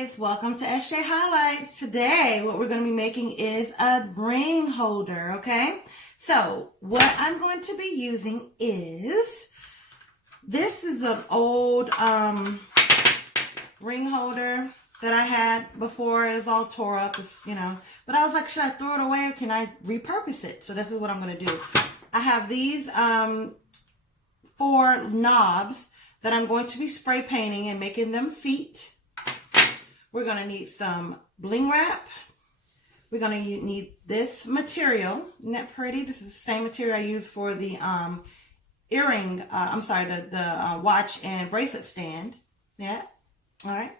guys, welcome to SJ Highlights. Today what we're going to be making is a ring holder, okay? So what I'm going to be using is, this is an old ring holder that I had before. It's all tore up, but I was like, should I throw it away or can I repurpose it? So this is what I'm going to do. I have these 4 knobs that I'm going to be spray painting and making them feet. We're going to need some bling wrap. We're going to need this material. Isn't that pretty? This is the same material I use for the earring, the watch and bracelet stand. Yeah. All right.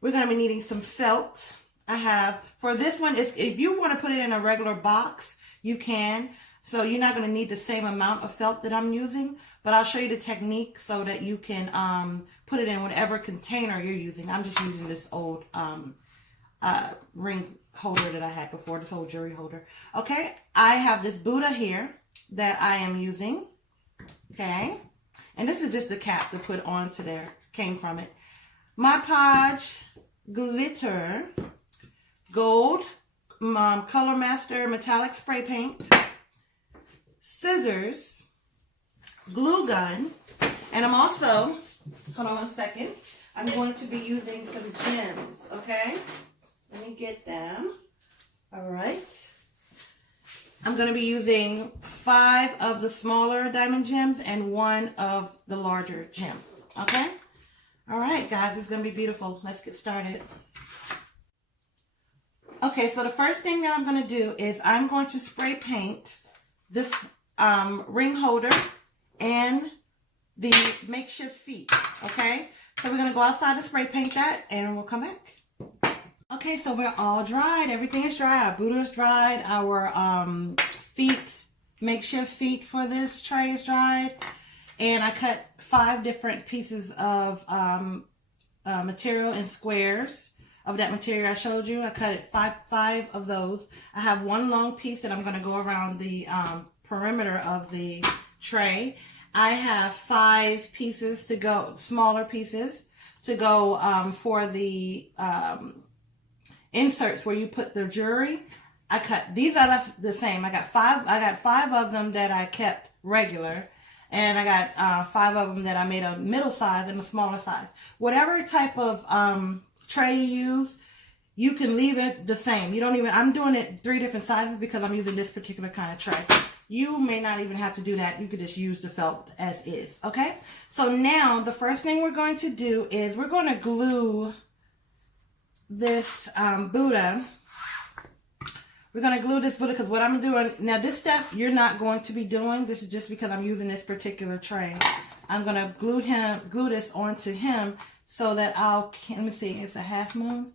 We're going to be needing some felt. I have, for this one, if you want to put it in a regular box, you can. So you're not going to need the same amount of felt that I'm using, but I'll show you the technique so that you can put it in whatever container you're using. I'm just using this old ring holder that I had before, this old jewelry holder. Okay, I have this Buddha here that I am using. Okay, and this is just the cap to put onto there, came from it. Mod Podge glitter, gold, Color Master metallic spray paint, scissors, glue gun, and I'm also, hold on one second, I'm going to be using some gems, okay? Let me get them. All right. I'm going to be using 5 of the smaller diamond gems and 1 of the larger gem, okay? All right, guys, it's going to be beautiful. Let's get started. Okay, so the first thing that I'm going to do is I'm going to spray paint this ring holder and the makeshift feet, okay? So we're going to go outside and spray paint that, and we'll come back. Okay, so we're all dried. Everything is dried. Our Buddha is dried. Our feet, makeshift feet for this tray is dried. And I cut 5 different pieces of material in squares of that material I showed you. I cut it 5 of those. I have 1 long piece that I'm going to go around the perimeter of the tray. I have 5 pieces to go, smaller pieces to go for the inserts where you put the jewelry. I cut these. I left the same. I got 5 of them that I kept regular, and I got 5 of them that I made a middle size and a smaller size. Whatever type of tray you use, you can leave it the same. You don't even, I'm doing it 3 different sizes because I'm using this particular kind of tray. You may not even have to do that. You could just use the felt as is, okay? So now the first thing we're going to do is we're going to glue this Buddha. We're going to glue this Buddha because what I'm doing, now this step you're not going to be doing. This is just because I'm using this particular tray. I'm going to glue this onto him so that let me see, it's a half moon.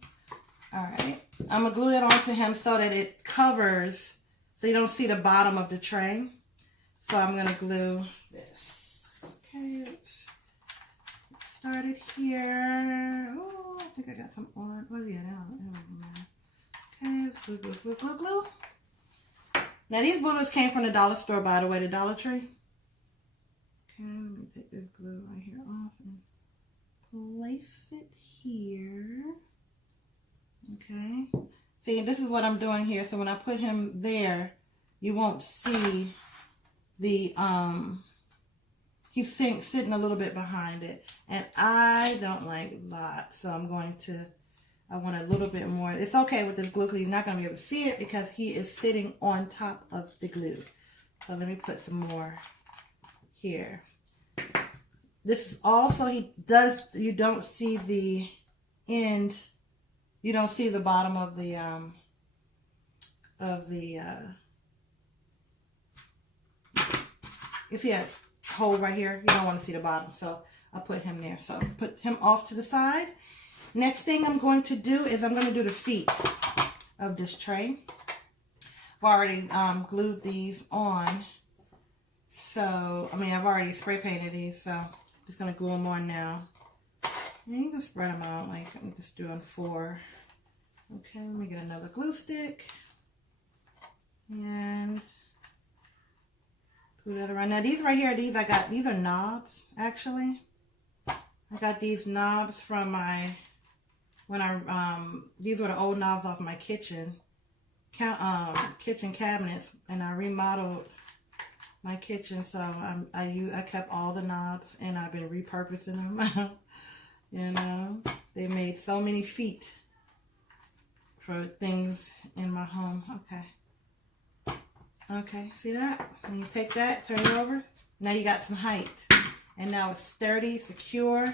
All right. I'm going to glue it onto him so that it covers, so you don't see the bottom of the tray. So I'm going to glue this. Okay, let's start it here. Oh, I think I got some on. Oh, yeah, okay, let's glue, glue, glue, glue, glue. Now, these Buddhas came from the dollar store, by the way, the Dollar Tree. Okay, let me take this glue right here off and place it here. Okay. See, this is what I'm doing here. So when I put him there, you won't see the, he's sitting a little bit behind it. And I don't like that. So I'm going to, I want a little bit more. It's okay with this glue because you're not going to be able to see it because he is sitting on top of the glue. So let me put some more here. This is also, you don't see the end. You don't see the bottom of the you see a hole right here? You don't want to see the bottom, so I'll put him there. So put him off to the side. Next thing I'm going to do is I'm going to do the feet of this tray. I've already glued these on. So, I've already spray painted these, so I'm just going to glue them on now. And you can spread them out, like I'm just doing 4. Okay, let me get another glue stick. And glue that around. Now these right here, these are knobs, actually. I got these knobs from my when these were the old knobs off my kitchen cabinets, and I remodeled my kitchen, so I kept all the knobs, and I've been repurposing them. You know, they made so many feet for things in my home. Okay, see that? And you take that, turn it over. Now you got some height, and now it's sturdy, secure,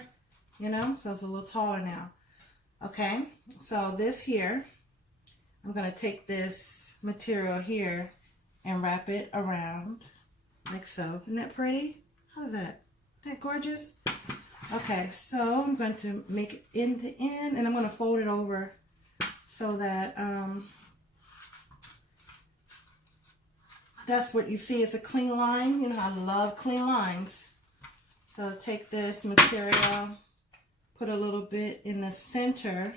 you know, so it's a little taller now. Okay, so this here, I'm going to take this material here and wrap it around like so. Isn't that pretty? How's that? Isn't that gorgeous? Okay, so I'm going to make it end to end, and I'm going to fold it over so that that's what you see. It's a clean line. You know, I love clean lines. So take this material, put a little bit in the center.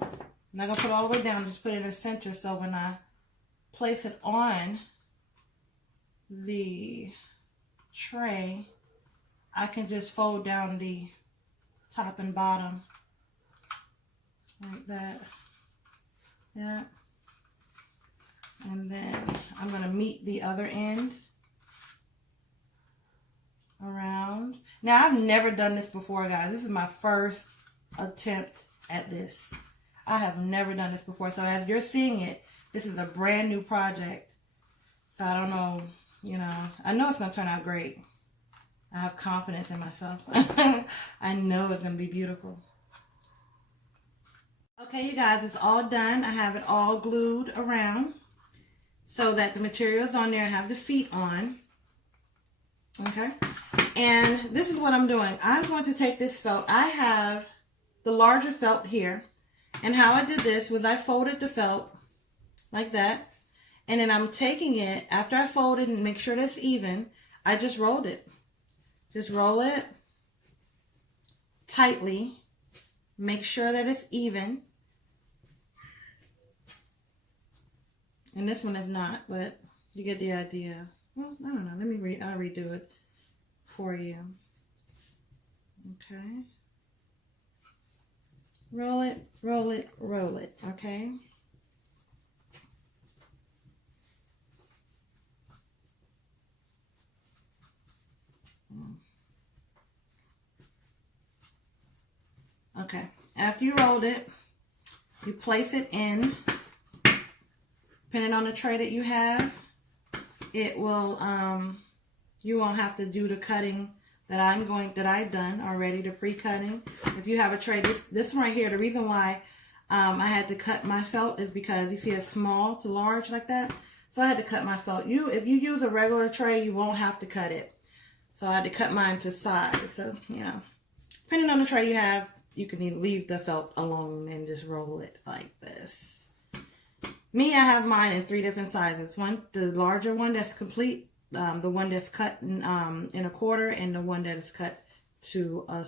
I'm not going to put it all the way down, just put it in the center, so when I place it on the tray, I can just fold down the top and bottom like that. Yeah. And then I'm going to meet the other end around. Now, I've never done this before, guys. This is my first attempt at this. I have never done this before. So as you're seeing it, this is a brand new project. So I don't know, you know, I know it's going to turn out great. I have confidence in myself. I know it's going to be beautiful. Okay, you guys, it's all done. I have it all glued around so that the material is on there. I have the feet on. Okay, and this is what I'm doing. I'm going to take this felt. I have the larger felt here. And how I did this was I folded the felt like that. And then I'm taking it, after I folded and make sure that's even, I just rolled it. Just roll it tightly. Make sure that it's even. And this one is not, but you get the idea. Well, I don't know. I'll redo it for you. Okay. Roll it, roll it, roll it. Okay. Okay, after you rolled it, you place it in, depending on the tray that you have. It will, you won't have to do the cutting that I've done already, the pre-cutting. If you have a tray, this one right here, the reason why I had to cut my felt is because you see it's small to large like that. So I had to cut my felt. If you use a regular tray, you won't have to cut it. So I had to cut mine to size. So, you know, depending on the tray you have, you can leave the felt alone and just roll it like this. Me, I have mine in 3 different sizes. The larger one that's complete, the one that's cut in a quarter, and the one that is cut to a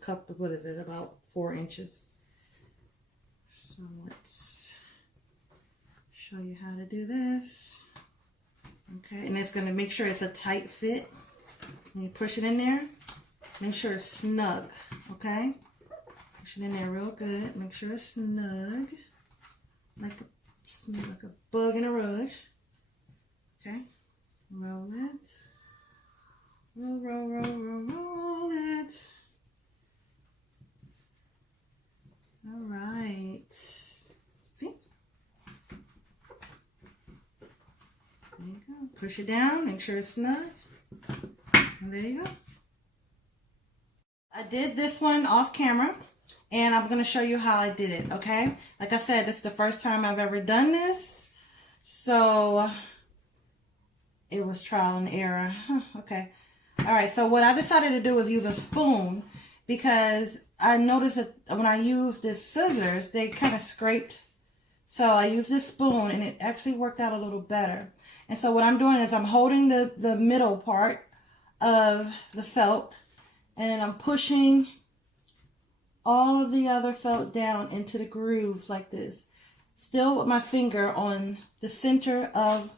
cup, what is it, about 4 inches. So let's show you how to do this. Okay, and it's going to make sure it's a tight fit. When you push it in there, make sure it's snug, okay? Push it in there real good. Make sure it's snug, like a bug in a rug. Okay, roll it. Roll, roll, roll, roll, roll it. All right. See? There you go. Push it down. Make sure it's snug. And there you go. I did this one off camera, and I'm going to show you how I did it, okay? Like I said, it's the first time I've ever done this, so it was trial and error. Okay. All right, so what I decided to do was use a spoon, because I noticed that when I used the scissors, they kind of scraped. So I used this spoon, and it actually worked out a little better. And so what I'm doing is I'm holding the middle part of the felt, and I'm pushing all of the other felt down into the grooves like this. Still with my finger on the center of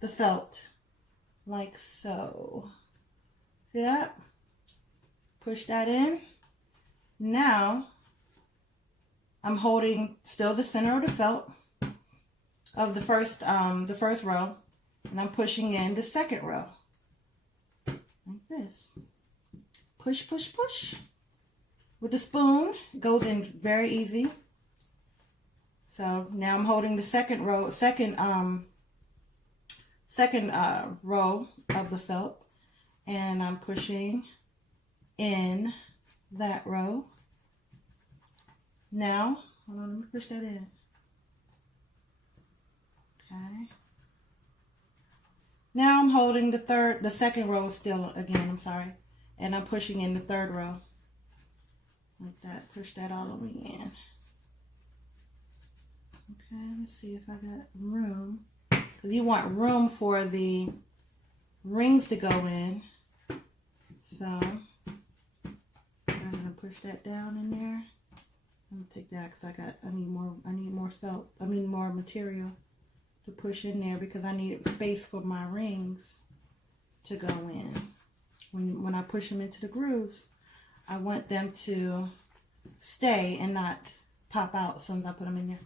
the felt, like so. See that? Push that in. Now, I'm holding still the center of the felt of the first row, and I'm pushing in the second row like this. Push, push, push. With the spoon, it goes in very easy. So now I'm holding the second row of the felt, and I'm pushing in that row. Now, hold on, let me push that in. Okay. Now I'm holding the second row still again, I'm sorry. And I'm pushing in the third row. Like that, push that all the way in. Okay, let's see if I got room. Because you want room for the rings to go in. So, I'm going to push that down in there. I'm gonna take that because I need more material to push in there because I need space for my rings to go in. When I push them into the grooves, I want them to stay and not pop out as soon as I put them in there.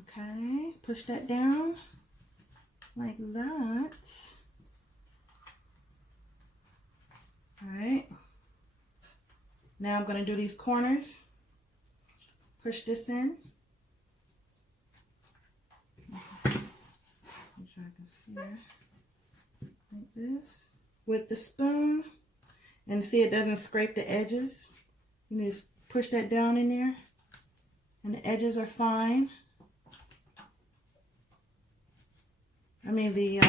Okay, push that down like that. All right. Now I'm gonna do these corners. Push this in. Make sure I can see it. Like this. With the spoon. And see it doesn't scrape the edges. You need to push that down in there. And the edges are fine. I mean the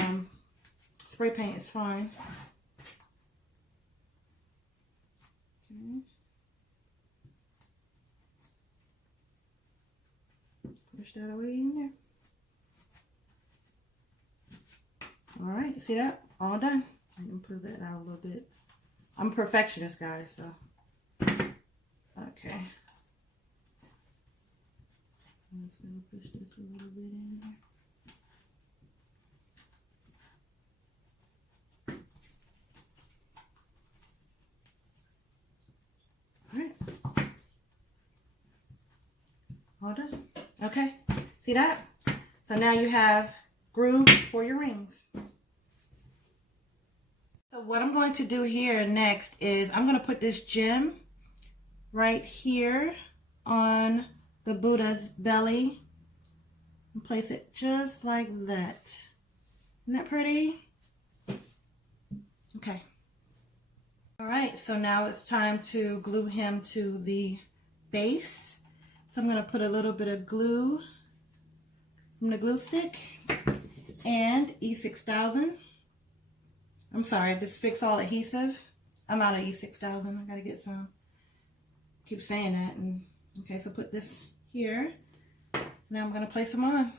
spray paint is fine. Okay. Push that away in there. All right, see that? All done. I can pull that out a little bit. I'm a perfectionist, guys, so. Okay. I'm just gonna push this a little bit in there. All right. All done. Okay. See that? So now you have grooves for your rings. So what I'm going to do here next is I'm going to put this gem right here on the Buddha's belly and place it just like that. Isn't that pretty? Okay. All right, so now it's time to glue him to the base. So I'm going to put a little bit of glue from the glue stick and E6000. I'm sorry, this Fix All adhesive. I'm out of E6000. I got to get some. Keep saying that. And okay, so put this here. Now I'm going to place them on.